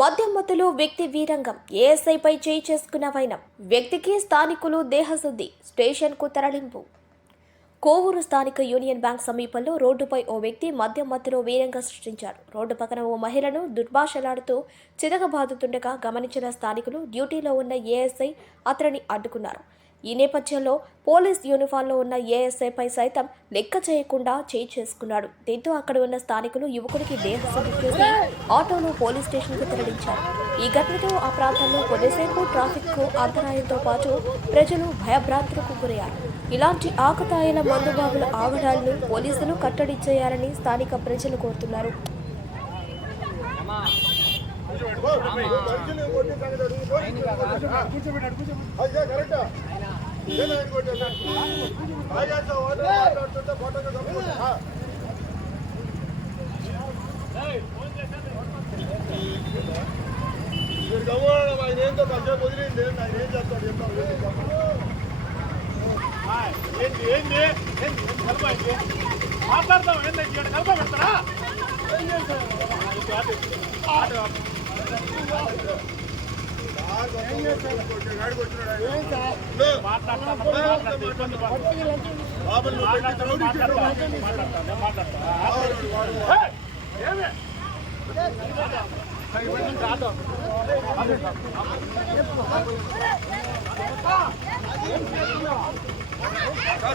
మద్యం మత్తులో వ్యక్తి వీరంగం. ఏఎస్ఐపై చేయి చేసుకున్న వైనం. వ్యక్తికి స్థానికులు దేహశుద్ధి. స్టేషన్కు తరలింపు. కోవూరు స్థానిక యూనియన్ బ్యాంక్ సమీపంలో రోడ్డుపై ఓ వ్యక్తి మద్యం మత్తులో వీరంగా సృష్టించారు. రోడ్డు పక్కన ఓ మహిళను దుర్భాషలాడుతూ చితకబాదుతుండగా గమనించిన స్థానికులు డ్యూటీలో ఉన్న ఏఎస్ఐ అతనిని అడ్డుకున్నారు. ఈ నేపథ్యంలో పోలీస్ యూనిఫామ్లో ఉన్న ఏఎస్ఐపై సైతం లెక్క చేయకుండా చేయి చేసుకున్నాడు. దీంతో అక్కడ ఉన్న స్థానికులు యువకుడికి దేహశుద్ధి చేసి ఆటోను పోలీస్ స్టేషన్కు తరలించారు. ఈ ఘటనతో ఆ ప్రాంతంలో కొద్దిసేపు ట్రాఫిక్కు అంతరాయంతో పాటు ప్రజలు భయభ్రాంతులకు గురయ్యారు. ఇలాంటి ఆకతాయిల మందుబాబుల ఆగడాలను పోలీసులు కట్టడి చేయాలని స్థానిక ప్రజలు కోరుతున్నారు. మీరు గమనం ఆయన ఏందో? కష్టం వదిలింది ఆయన ఏం చేస్తాడు చెప్తాను ఏంటి ఏంటి ఏంటి కలపండి మాట్లాడతాం ఏంటి ఇక్కడ కలప పెడతారా బాబులు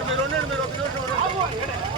మీరు ఉండండి మీరు ఒక నిమిషం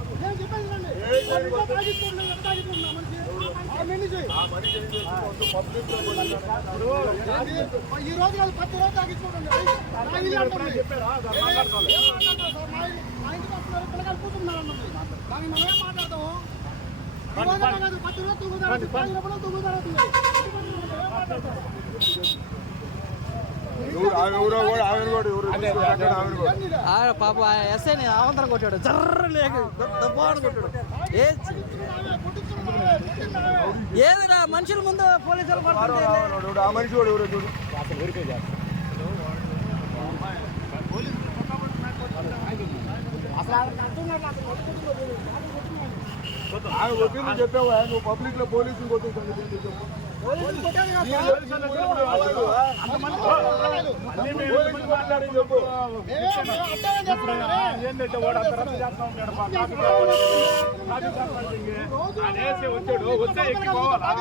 ఈ రోజు కాదు పది రోజు తాగించుకోండి మనం ఏం మాట్లాడతాము? రోజు పది రోజులు తూగుతారు, తూగుతారు కూడా పాప ఎస్ఐని అవంతరం కొట్టాడు జర్ర లేక కొట్టాడు ఏదిరా మనుషుల ముందు పోలీసులు ఆమె పడుతుంది ఆమె ఎవడు? ఆ మనిషి కూడా ఎవరో చూడు ఆమె కొట్టింది చెప్పావా నువ్వు పబ్లిక్లో పోలీసులు కొట్టిన మాట్లాడి చెప్పు వచ్చాడు వస్తే ఎక్కిపోవాలా